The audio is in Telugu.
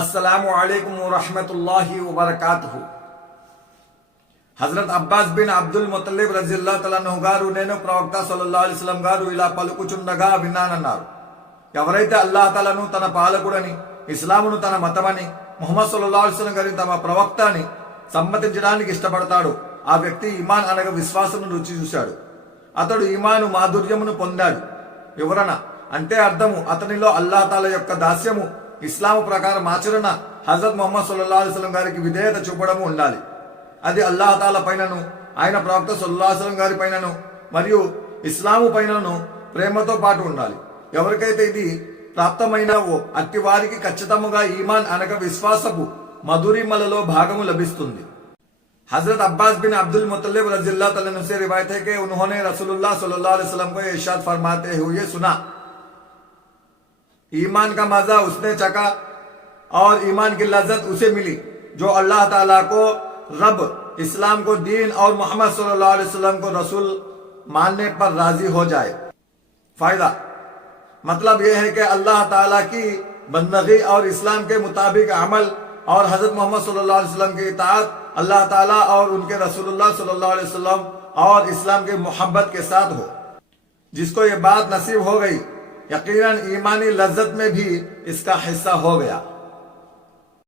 अस्सलामु अलैकुम वरहमतुल्लाहि वबरकातुहु। హజరత్ అబ్బాస్ బిన్ అబ్దుల్ ముత్తలిబ్ రజియల్లాహు తఆలా అన్హు గారు నేను ప్రవక్త సల్లల్లాహు అలైహి వసల్లం గారు ఇలా పలుకుచుండగా విన్నానన్నారు. ఎవరైతే అల్లాహ్ తాలాను తన పాలకుడని, ఇస్లామును తన మతమని, ముహమ్మద్ సల్లల్లాహు అలైహి వసల్లం గారిని తమ ప్రవక్త అని సమ్మతించడానికి ఇష్టపడతాడు, ఆ వ్యక్తి ఈమాన్ అనగా విశ్వాసమును రుచి చూశాడు. అతడు ఈమాను మాధుర్యమును పొందాడు. వివరణ అంటే అర్థము అతనిలో అల్లాహ్ తాలా యొక్క దాస్యము, ఇస్లాము ప్రకారం ఆచరణ, హజరత్ ముహమ్మద్ సల్లల్లాహు అలైహి వసల్లం గారికి విధేయత చూపడము ఉండాలి. అది అల్లాహ్ తాలా పైనను, ఆయన ప్రవక్త సల్లల్లాహు అలైహి వసల్లం గారి పైనను మరియు ఇస్లాము పైనను ప్రేమతో పాటు ఉండాలి. ఎవరికైతే ఇది ప్రాప్తమైనవో అట్టి వారికి ఖచ్చితముగా ఈమాన్ అనగా విశ్వాసపు మధురిమలలో భాగము లభిస్తుంది. हजरत अब्बास बिन अब्दुल मुत्तलिब रज़ियल्लाहु तआला अन्हु से रिवायत है कि उन्होंने रसूलुल्लाह सल्लल्लाहु अलैहि वसल्लम को इरशाद फरमाते हुए सुना, ईमान का मजा उसने चखा और ईमान की लज्जत उसे मिली जो अल्लाह ताला को रब, इस्लाम को दीन और मोहम्मद सल्लल्लाहु अलैहि वसल्लम को रसूल मानने पर राजी हो जाए। फायदा मतलब यह है कि अल्लाह ताला की बंदगी और इस्लाम के मुताबिक अमल और हजरत मोहम्मद सल्लल्लाहु अलैहि वसल्लम की इताअत अल्लाह ताला और उनके रसूलुल्लाह सल्लल्लाहु अलैहि वसल्लम और इस्लाम की मोहब्बत के साथ हो। जिसको ये बात नसीब हो गई, यकीनन ईमानी लज्जत में भी इसका हिस्सा हो गया।